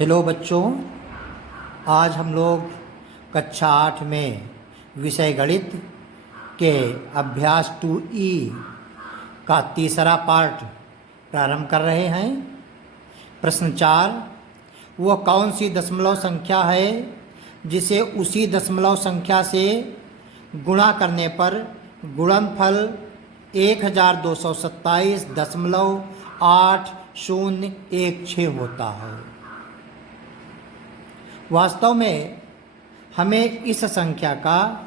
Hello बच्चों, आज हम लोग कक्षा 8 में विषय गणित के अभ्यास 2E का तीसरा पार्ट प्रारंभ कर रहे हैं। प्रश्न 4, वह कौन सी दशमलव संख्या है जिसे उसी दशमलव संख्या से गुणा करने पर गुणनफल 1227.8016 होता है। वास्तव में हमें इस संख्या का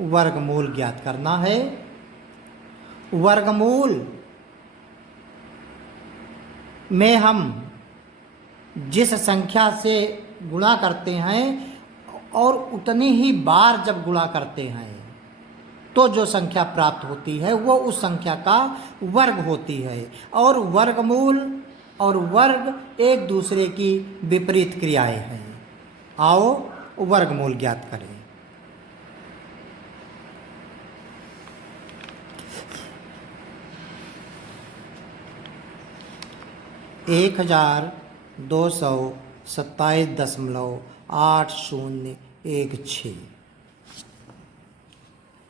वर्गमूल ज्ञात करना है। वर्गमूल में हम जिस संख्या से गुणा करते हैं और उतनी ही बार जब गुणा करते हैं तो जो संख्या प्राप्त होती है वो उस संख्या का वर्ग होती है। और वर्गमूल और वर्ग एक दूसरे की विपरीत क्रियाएं हैं। आओ वर्गमूल ज्ञात करें। एक 1227.8016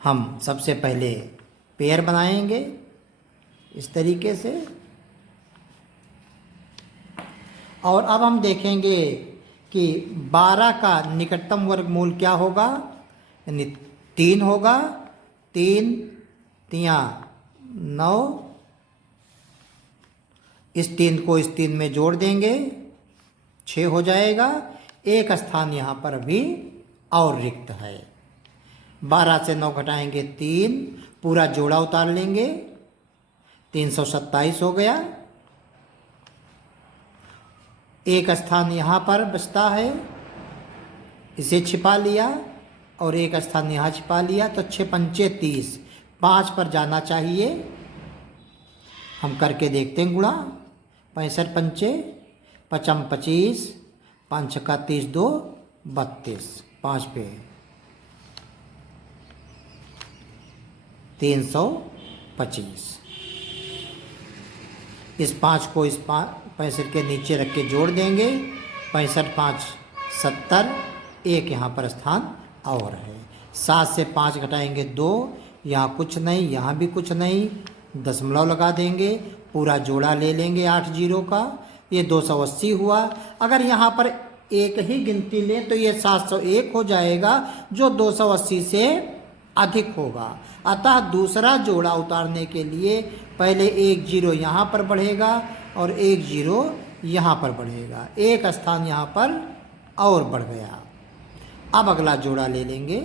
हम सबसे पहले पेयर बनाएंगे इस तरीके से, और अब हम देखेंगे कि 12 का निकटतम वर्गमूल क्या होगा, यानी 3 होगा। 3 तिया 9, इस 3 को इस 3 में जोड़ देंगे, 6 हो जाएगा। एक स्थान यहाँ पर भी और रिक्त है। 12 से 9 घटाएंगे 3, पूरा जोड़ा उतार लेंगे, 327 हो गया। एक स्थान यहाँ पर बचता है, इसे छिपा लिया, और एक स्थान यहाँ छिपा लिया, तो 6 पंचे 30, 5 पर जाना चाहिए। हम करके देखते हैं गुणा। 65 पंचे 55 25, 5 छक्का 30, 2 32, 5 पे 325। इस 5 को इस 65 के नीचे रख के जोड़ देंगे। 65 5 70, एक यहाँ पर स्थान और है। 7 से 5 घटाएंगे 2, यहाँ कुछ नहीं, यहाँ भी कुछ नहीं, दशमलव लगा देंगे, पूरा जोड़ा ले लेंगे 8 जीरो का, ये 280 हुआ। अगर यहाँ पर एक ही गिनती लें तो ये 701 हो जाएगा, जो 280 से अधिक होगा। अतः दूसरा जोड़ा उतारने के लिए पहले एक जीरो यहाँ पर बढ़ेगा और एक जीरो यहाँ पर बढ़ेगा, एक स्थान यहाँ पर और बढ़ गया। अब अगला जोड़ा ले लेंगे,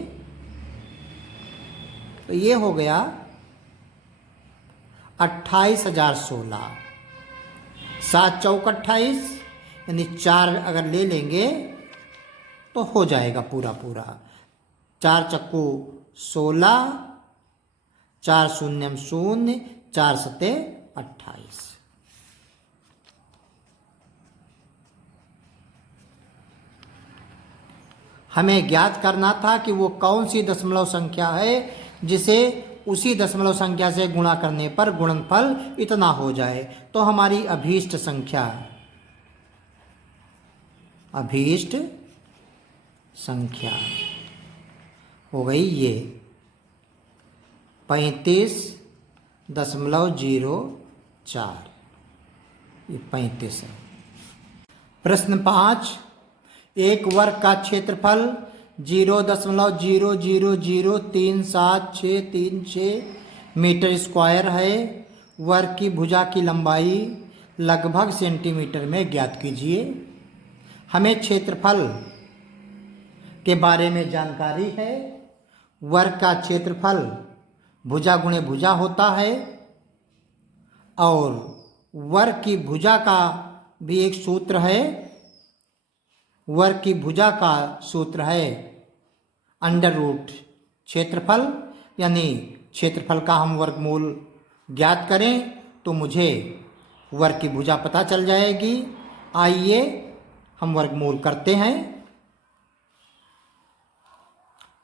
तो ये हो गया 28,016। 7 चौक 28, यानी 4 अगर ले लेंगे तो हो जाएगा पूरा पूरा। 4 चक्कू 16, 4 शून्यम 0, 4 सते 28। हमें ज्ञात करना था कि वो कौन सी दशमलव संख्या है जिसे उसी दशमलव संख्या से गुणा करने पर गुणनफल इतना हो जाए। तो हमारी अभीष्ट संख्या हो गई ये 35.04, ये 35 है। प्रश्न 5, एक वर्ग का क्षेत्रफल 0.00037636 मीटर स्क्वायर है। वर्ग की भुजा की लंबाई लगभग सेंटीमीटर में ज्ञात कीजिए। हमें क्षेत्रफल के बारे में जानकारी है। वर्ग का क्षेत्रफल भुजा गुणे भुजा होता है, और वर्ग की भुजा का भी एक सूत्र है। वर्ग की भुजा का सूत्र है अंडर रूट क्षेत्रफल, यानी क्षेत्रफल का हम वर्गमूल ज्ञात करें तो मुझे वर्ग की भुजा पता चल जाएगी। आइए हम वर्गमूल करते हैं।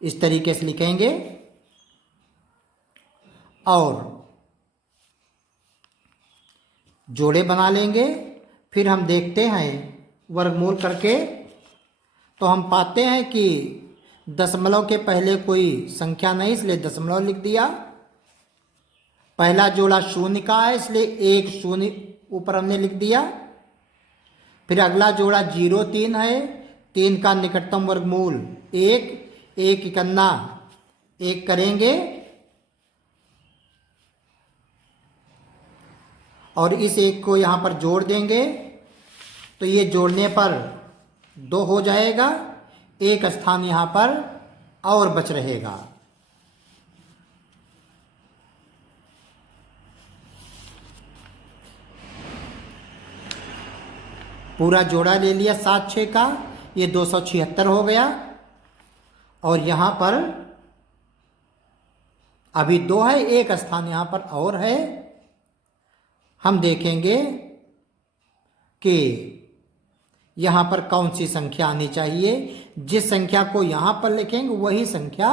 इस तरीके से लिखेंगे और जोड़े बना लेंगे। फिर हम देखते हैं वर्गमूल करके तो हम पाते हैं कि दशमलव के पहले कोई संख्या नहीं, इसलिए दशमलव लिख दिया। पहला जोड़ा शून्य का है, इसलिए एक शून्य ऊपर हमने लिख दिया। फिर अगला जोड़ा 0 3 है, 3 का निकटतम वर्गमूल 1, 1 इकन्ना 1 करेंगे और इस 1 को यहाँ पर जोड़ देंगे तो ये जोड़ने पर 2 हो जाएगा, एक स्थान यहाँ पर और बच रहेगा। पूरा जोड़ा ले लिया 7 6 का, ये 276 हो गया। और यहाँ पर अभी 2 है, एक स्थान यहाँ पर और है। हम देखेंगे कि यहाँ पर कौन सी संख्या आनी चाहिए। जिस संख्या को यहाँ पर लिखेंगे वही संख्या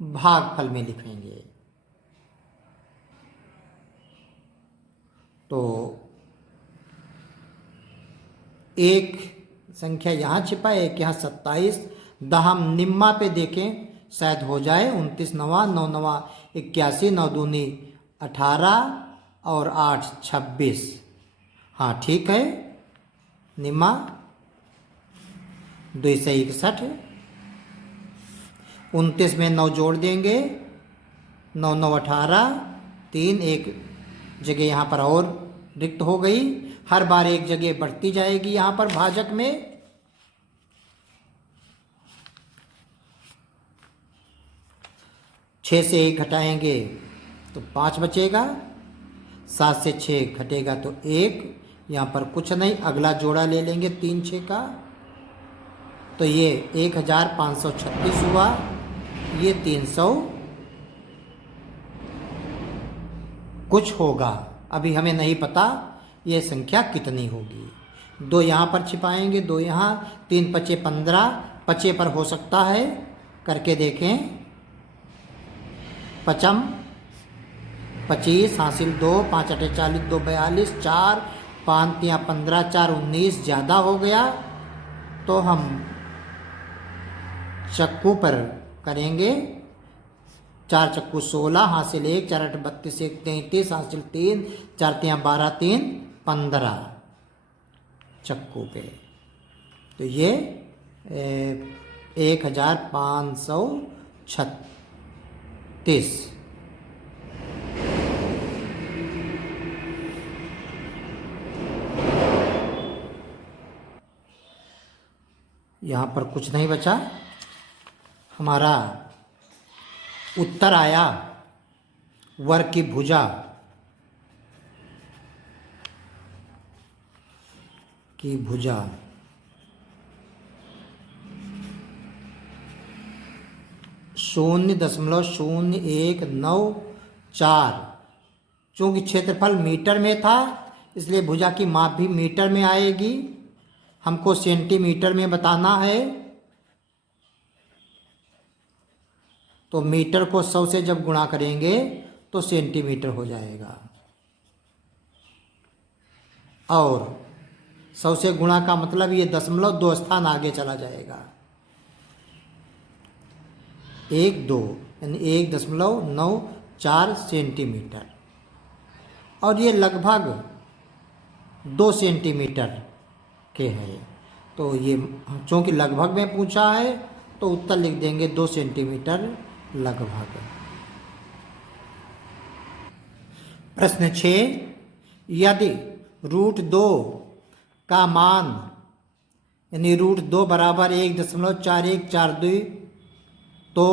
भागफल में लिखेंगे। तो एक संख्या यहाँ छिपा है, एक यहाँ 27। दहम निम्मा पे देखें शायद हो जाए। 29 नवा 9 नवा 81, 9 दूनी 18 और 8 26। हाँ ठीक है, निम्मा 2 से 61। 29 में 9 जोड़ देंगे, 9 9 18, 3 एक जगह यहाँ पर और रिक्त हो गई। हर बार एक जगह बढ़ती जाएगी यहाँ पर भाजक में। 6 से 1 घटाएंगे तो 5 बचेगा, 7 से 6 घटेगा तो 1, यहाँ पर कुछ नहीं। अगला जोड़ा ले लेंगे 3 6 का, तो ये 1536 हुआ, ये 300 कुछ होगा। अभी हमें नहीं पता ये संख्या कितनी होगी। 2 यहाँ पर छिपाएंगे, 2 यहाँ, 3 पचे 15, पचे पर हो सकता है, करके देखें। पचम 25 हासिल 2, 5 8 40, 2 42, 4 5 3 15, 4 19 ज़्यादा हो गया तो हम चक्कू पर करेंगे। 4 चक्कू 16 हासिल 1, 4 8 32, 1 33 हासिल 3, 4 3 12, 3 15 चक्कू पे। तो ये 1536। यहाँ पर कुछ नहीं बचा। हमारा उत्तर आया वर्ग की भुजा की भुजा 0.0194। चूँकि क्षेत्रफल मीटर में था इसलिए भुजा की माप भी मीटर में आएगी। हमको सेंटीमीटर में बताना है, तो मीटर को 100 से जब गुणा करेंगे तो सेंटीमीटर हो जाएगा। और 100 से गुणा का मतलब ये दशमलव 2 स्थान आगे चला जाएगा। 1 2 यानी 1.94 सेंटीमीटर। और ये लगभग 2 सेंटीमीटर के है। तो ये चूँकि लगभग में पूछा है तो उत्तर लिख देंगे 2 सेंटीमीटर लगभग। प्रश्न 6, यदि √2 का मान यानी √2 बराबर 1.4142 तो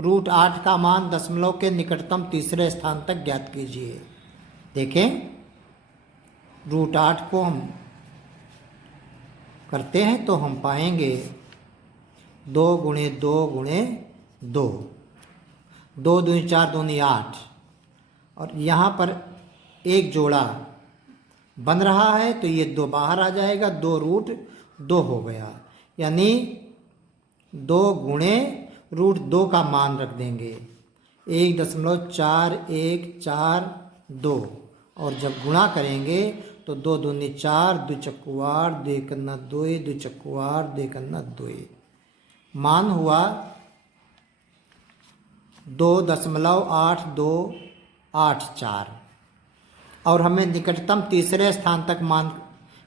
√8 का मान दशमलव के निकटतम तीसरे स्थान तक ज्ञात कीजिए। देखें, √8 को हम करते हैं तो हम पाएंगे 2 गुणे 2 गुणे 2, 2 दूनी 4 दूनी 8। और यहाँ पर एक जोड़ा बन रहा है तो ये 2 बाहर आ जाएगा, 2√2 हो गया। यानी 2 गुणे √2 का मान रख देंगे 1.4142 और जब गुणा करेंगे तो 2 दूनी 4, 2 चक्कू 8, 2 कन्ना 2, 2 चक्कू 8, 2 कन्ना 2। मान हुआ 2.8284 और हमें निकटतम तीसरे स्थान तक मान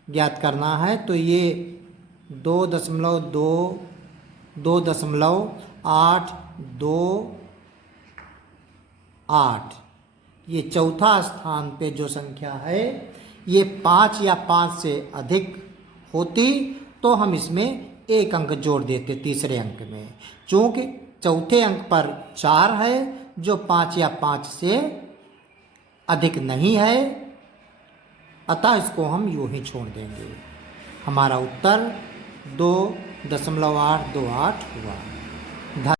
ज्ञात करना है। तो ये 2.828 ये चौथा स्थान पे जो संख्या है ये 5 या 5 से अधिक होती तो हम इसमें एक अंक जोड़ देते तीसरे अंक में। चूंकि चौथे अंक पर 4 है जो 5 या 5 से अधिक नहीं है, अतः इसको हम यूं ही छोड़ देंगे। हमारा उत्तर 2.828 हुआ।